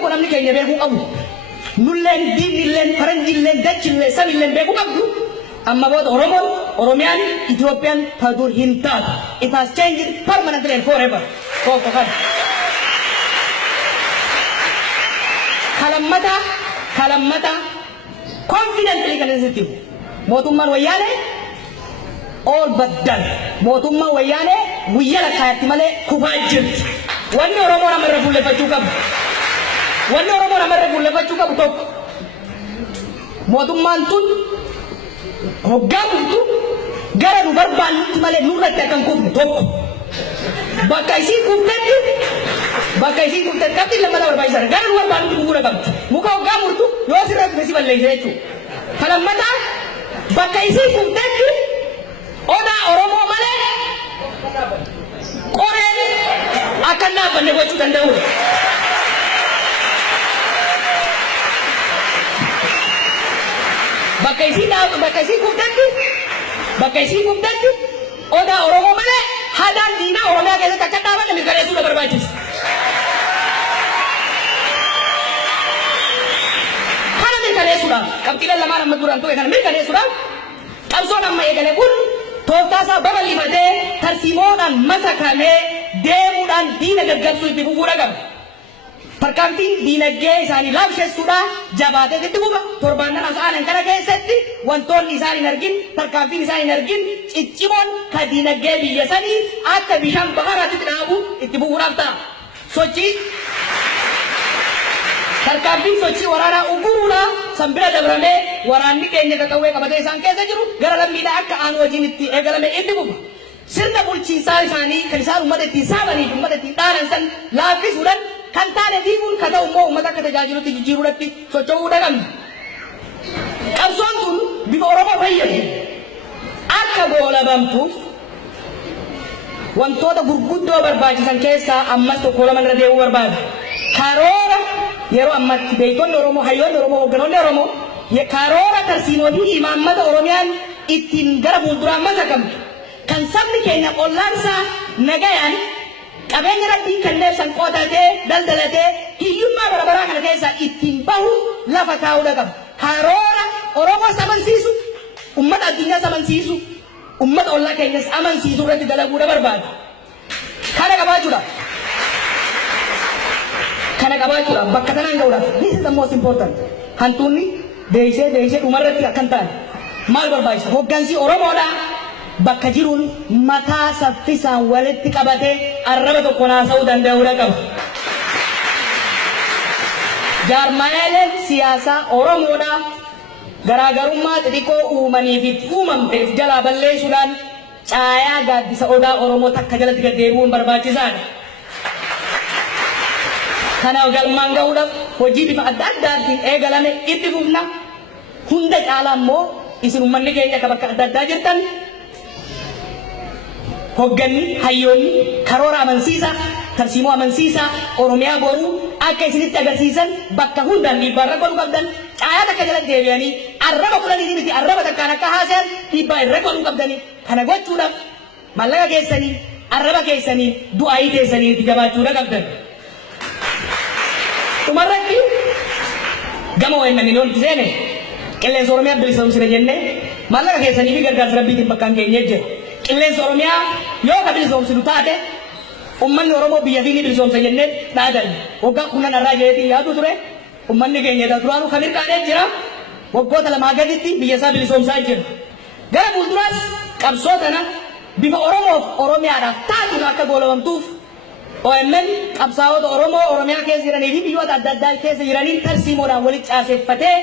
tokko namni keenya beekuu qabu nulleen diinilleen faranjilleen dachillee sanilleen beekuu qabdu amma booda Oromoon Oromiyaan Ethiopian tadur hin taatu. It has changed permanently and forever. Tokko kan kalammata confidently kan isitti mootummaan wayyaanee all but done mootummaan wayyaanee guyyaa lakkaatti malee kufaa jirti. Wanni Oromoo namarra fuulleffachuu qabu tokko mootummaan tun hoggaa bultu gara nu barbaannutti malee nurratti akkan kufne tokko bakka isiin kuftetti qabdi lammata barbaachisaadha gara nu barbaannutti bu'uura qabdi muka hoggaa murtu yoo sirratti besi balleessa jechuudha. Kalammataa bakka isiin kuftetti odaa Oromoo malee qoreen akka dhaabbanne gochuu danda'udha. Bakka isiin kuftetti odaa Oromoo malee hadaan diinaa Oromiyaa keessatti akka dhaabanne mirkaneessuudha barbaachisa. Kana mirkaneessuudhaaf qabxiileen lamaan amma duraan ture kana mirkaneessuudhaaf qabsoon amma eegale kun tooftaasaa babal'ifatee tarsiimoodhaan masakamee deemuudhaan diina gaggabsuu itti fufuudha qaba. Tarkaanfiin diinagdee isaanii laamsheessuudha jabaatee itti fufa torbaannan asaanan kana keessatti wantoonni isaan hin argin tarkaanfiin isaan hin argin ciccimoon ka diinagdee biyya sanii akka bishaan baharaatti dhaabu itti fufuudhaaf ta'a. Tarkaanfiin sochii waraanaa uguruudha sanbira dabramee waraanni keenya qaqawwee qabatee isaan keessa jiru gara lammiidhaa akka aanu wajjin itti eegalame itti fufa. Sirna bulchiinsaa isaanii kan isaan uummata ittiin saamaniif uummata ittiin dhaanan san laaffisuudhaan kan taane diiguun ka ta'u immoo uummata akka tajaajilutti jijjiiruudhaatti socho'uu dhaqabna. Qabsoon tun bifa Oromoo fayyadu akka goolabamtuuf wantoota gurguddoo barbaachisan keessaa ammas tokko lama irra deemuu barbaada. Karoora yeroo ammatti beektonni Oromoo hayyoonni Oromoo hogganoonni Oromoo karoora tarsiimotii imaammata Oromiyaan ittiin gara fuulduraan masakamtu kan sabni keenya qollaansaa nagayaan qabeenya rabbiin kenneef san qotatee daldalatee hiyyummaa barabaraa kana keessaa ittiin bahu lafa kaa'uudha qaba. Karoora Oromoos amansiisu ummata addunyaas amansiisu ummata ollaa keenyas amansiisu irratti dalaguudha barbaada. Kana qabaachuudhaaf bakka tanaan ga'uudhaaf this is the most important. Hantuunni deeysee dhumarratti akkan taane maal barbaachisa hoggansi Oromoodhaa bakka jiruun mataa saffisaan walitti qabatee arraba tokko naasa'uu danda'uudha qaba. Jaarmaaleen siyaasaa Oromoodhaa garaagarummaa xixiqqoo uumaniif uumamteef jalaa balleessuudhaan caayaa gaaddisa odaa Oromoo takka jalatti gad deebi'uun barbaachisaadha. Kanaaf galmaan ga'uudhaaf hojii bifa adda addaatiin eegalame itti fufna. Hunda caalaa immoo isin uummanni keenya akka bakka adda addaa jirtan hogganni hayyoonni karoora amansiisaa tarsiimoo amansiisaa Oromiyaa boruu akka isinitti agarsiisan bakka hundaan dhiibbaarra godhuu qabdan caayaa takka jalatti deebi'anii arraba kudhanii miti arraba takkaan akka haasayan dhiibbaa irra godhuu qabdanii kana gochuudhaaf mallaqa keessanii arraba keessanii du'aayii teessanii itti jabaachuudha qabdan. Tumarratti gama wayinnanii loon seene qilleensa Oromiyaa bilisoomsine jennee mallaqa keessanii fi gargaarsa rabbiitiin bakkaan keenyee jira. Qilleensa Oromiyaa yoo ka bilisoomsitu taate ummanni Oromoo biyya fi ni bilisoomsa jennee dhaadan waggaa kunan irraa jeetii yaadu ture ummanni keenya duraanuu kan mirkaanee jira waggoota lamaa gaditti biyya isaa bilisoomsaa jira. Gara fuulduraas qabsoo tana bifa Oromoof Oromiyaadhaaf taatuun akka goolabamtuuf OMN qabsaa'ota Oromoo Oromiyaa keessa jiranii fi biyyoota adda addaa keessa jiraniin tarsiimoodhaan walitti caaseeffatee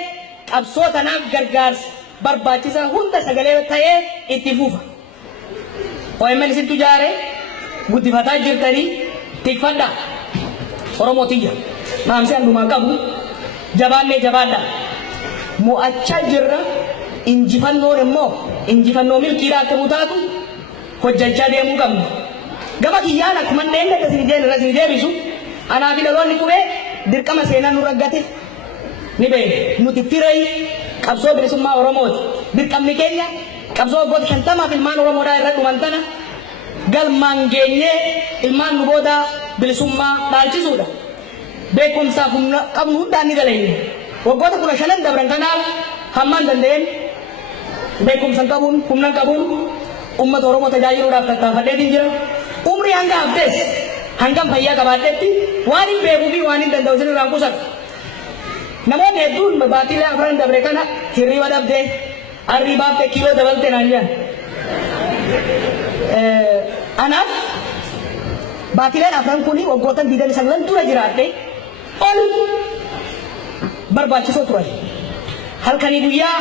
qabsoo tanaaf gargaarsa barbaachisaa hunda sagalee ta'ee itti fufa. OMN isin tujaare guddifataa jirtanii tikfadhaa Oromoo tiyya maamsi handumaa qabu jabaadhaa mo'achaa jirra injifannoon immoo injifannoo milkiidhaa akka mutaatu hojjechaa deemuu qabna. Gama kiyyaan akkuma dheen akka isin irra isin deebisu anaa fi dhaloonni qubee dirqama seenaa nu raggate ni beekna nuti firay qabsoo bilisummaa Oromooti. Dirqamni keenya qabsoo waggoota 50 ilmaan Oromoodhaa irra dhuman tana galmaan geenyee ilmaan nu booda bilisummaa dhaalchisuudha. beekumsaaf qabnu hundaan ni dalayne waggoota 15 dabran kanaaf hammaan danda'een beekumsan qabuun humna qabuun uummata Oromoo tajaajiluudhaaf tattaafadheetiin jira umrii hanga haftees hangam fayyaa qabaadheetti waan hin beekuu fi waan hin danda'u isin irraan qusatu namoonni hedduun baatiilee afran dabre kana hirriba dhabdee arrii baaftee kiiloo dabalte naan jedhan anaaf baatiileen afran kuni waggootan 29 dura jiraadhe ol barbaachisoo turan halkanii guyyaa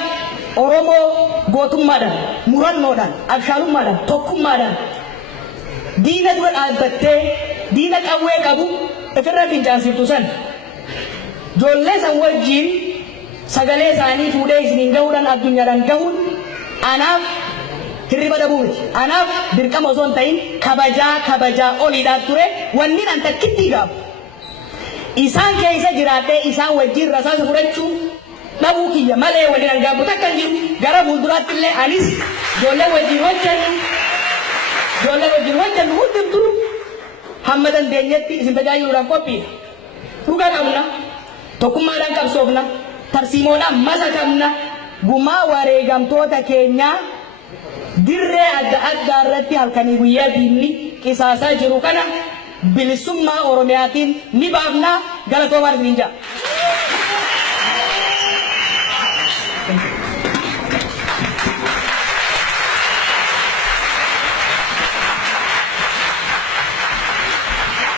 Oromoo gootummaadhaan murannoodhaan abshaalummaadhaan tokkummaadhaan diina dura dhaabbattee diina qawwee qabu ofirra fincaansiftu san ijoollee san wajjiin sagalee isaanii fuudhee isiniin gahuudhaan addunyaadhaan gahuun anaaf hirriba dhabuu miti anaaf dirqama osoo hin ta'in kabajaa oliidhaan ture wanni an takkitti gaafu isaan keessa jiraadhee isaan wajjiin rasaasa fudhachuu dhabuu kiyya malee waliin an gaafu takka hin jiru gara fuulduraatti illee anis ijoollee wajjiin hojjannu hundumtuu hamma dandeenyetti isin tajaajiluudhaan qophiidha dhuga qabna tokkummaadhaan qabsoofna tarsiimoodhaan masa qabna gumaa wareegamtoota keenyaa dirree adda addaa irratti halkanii guyyaa diinni qisaasaa jiru kana bilisummaa Oromiyaatiin ni baafna galatoomaa isiniin jedha.